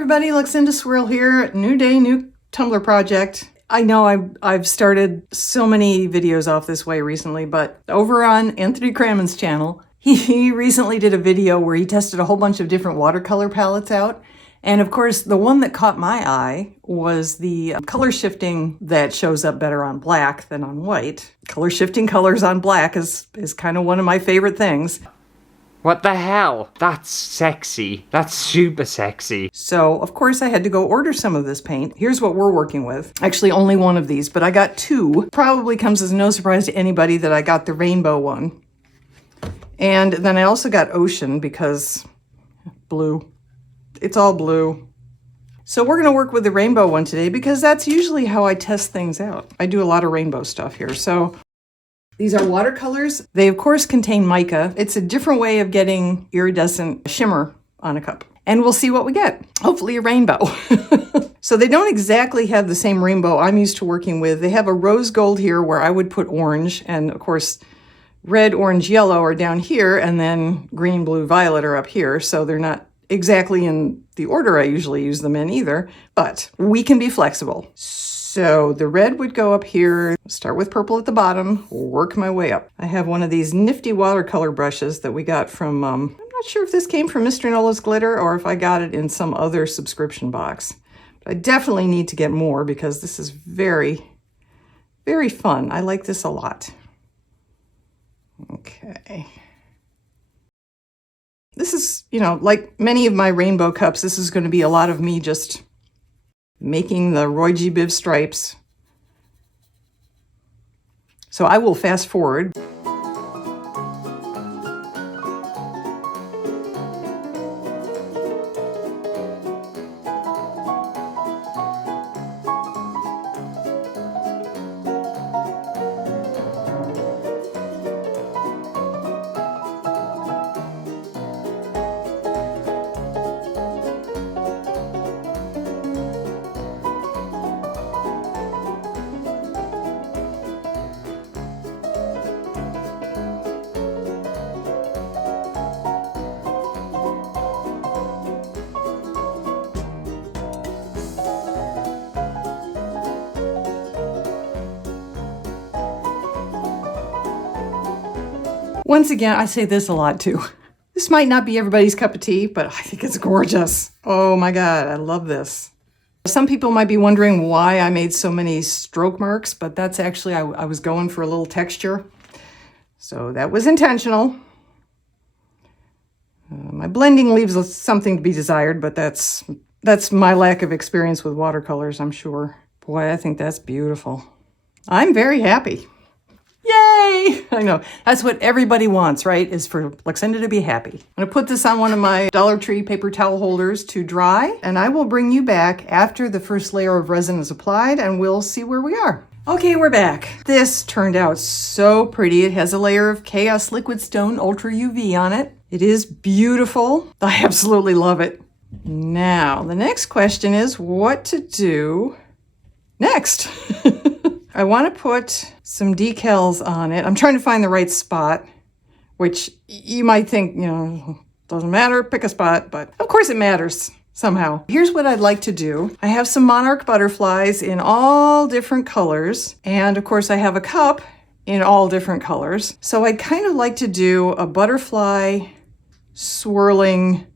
everybody, Luxinda Swirl here. New day, new Tumbler project. I know I've started so many videos off this way recently, but over on Anthony Craman's channel, he recently did a video where he tested a whole bunch of different watercolor palettes out. And of course, the one that caught my eye was the color shifting that shows up better on black than on white. Color shifting colors on black is kind of one of my favorite things. What the hell? That's sexy. That's super sexy. So, of course, I had to go order some of this paint. Here's what we're working with. Actually, only one of these, but I got two. Probably comes as no surprise to anybody that I got the rainbow one. And then I also got ocean because blue. It's all blue. So we're going to work with the rainbow one today because that's usually how I test things out. I do a lot of rainbow stuff here. So these are watercolors. They, of course, contain mica. It's a different way of getting iridescent shimmer on a cup. And we'll see what we get. Hopefully a rainbow. So they don't exactly have the same rainbow I'm used to working with. They have a rose gold here where I would put orange. And, of course, red, orange, yellow are down here. And then green, blue, violet are up here. So they're not exactly in the order I usually use them in either. But we can be flexible. So the red would go up here, start with purple at the bottom, work my way up. I have one of these nifty watercolor brushes that we got from, I'm not sure if this came from Mr. Nola's Glitter or if I got it in some other subscription box. But I definitely need to get more because this is very, very fun. I like this a lot. Okay. This is, like many of my rainbow cups, this is going to be a lot of me just making the Roy G. Biv stripes. So I will fast forward. Once again, I say this a lot too. This might not be everybody's cup of tea, but I think it's gorgeous. Oh my God, I love this. Some people might be wondering why I made so many stroke marks, but that's actually, I was going for a little texture. So that was intentional. My blending leaves something to be desired, but that's my lack of experience with watercolors, I'm sure. Boy, I think that's beautiful. I'm very happy. Yay! I know. That's what everybody wants, right? Is for Luxinda to be happy. I'm going to put this on one of my Dollar Tree paper towel holders to dry, and I will bring you back after the first layer of resin is applied, and we'll see where we are. Okay, we're back. This turned out so pretty. It has a layer of Chaos Liquid Stone Ultra UV on it. It is beautiful. I absolutely love it. Now, the next question is what to do next. I want to put some decals on it. I'm trying to find the right spot, which you might think, doesn't matter, pick a spot, but of course it matters somehow. Here's what I'd like to do. I have some monarch butterflies in all different colors, and of course I have a cup in all different colors. So I'd kind of like to do a butterfly swirling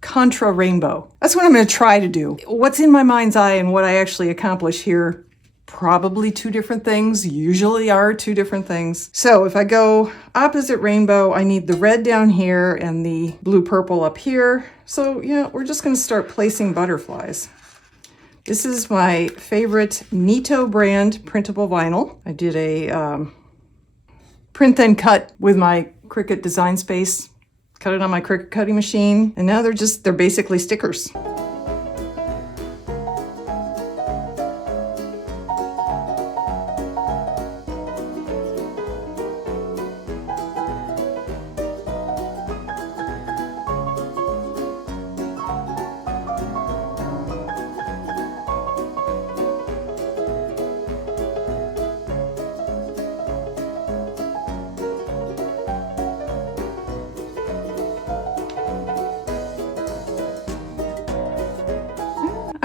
contra rainbow. That's what I'm going to try to do. What's in my mind's eye and what I actually accomplish here, probably two different things, usually are two different things. So if I go opposite rainbow, I need the red down here and the blue purple up here. So we're just going to start placing butterflies. This is my favorite Nito brand printable vinyl. I did a print then cut with my Cricut Design Space, cut it on my Cricut cutting machine, and now they're basically stickers.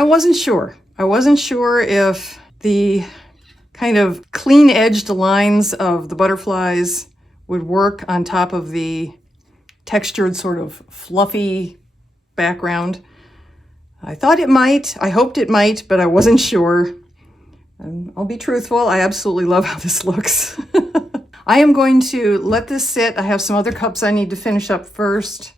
I wasn't sure. I wasn't sure if the kind of clean-edged lines of the butterflies would work on top of the textured sort of fluffy background. I thought it might, I hoped it might, but I wasn't sure. And I'll be truthful, I absolutely love how this looks. I am going to let this sit. I have some other cups I need to finish up first.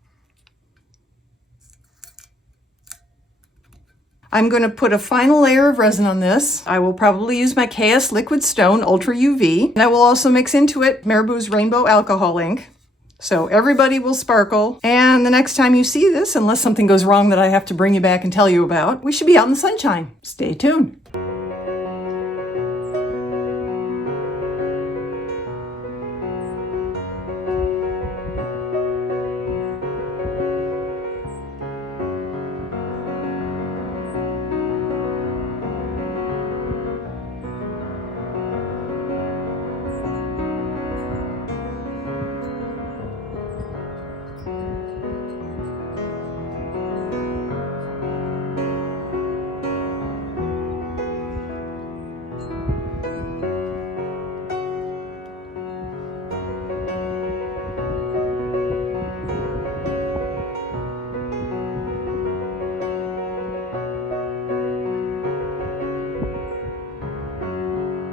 I'm going to put a final layer of resin on this. I will probably use my KS Liquid Stone Ultra UV. And I will also mix into it Marabou's Rainbow Alcohol Ink. So everybody will sparkle. And the next time you see this, unless something goes wrong that I have to bring you back and tell you about, we should be out in the sunshine. Stay tuned.